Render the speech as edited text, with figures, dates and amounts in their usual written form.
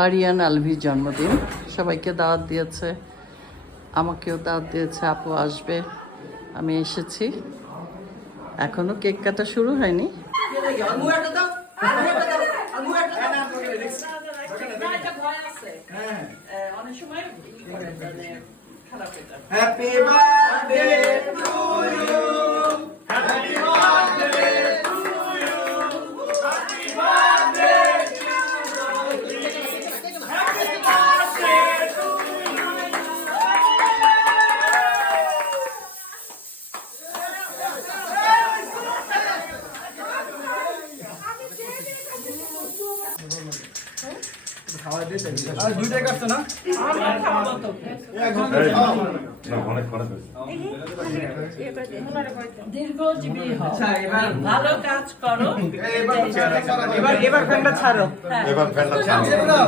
আরিয়ান আলভির জন্মদিন, সবাইকে দাওয়াত দিয়েছে, আমাকেও দাওয়াত দিয়েছে, আপু আসবে, আমি এসেছি। এখনো কেক কাটা শুরু হয়নি। Happy birthday to you, happy birthday to you, happy birthday to you, happy birthday to you. আর দুইটাই কাটতো না? দীর্ঘজীবী হও, ভালো কাজ করো, এবার ফ্যানটা ছাড়ো। এবার ফ্যানটা ছাড়ো।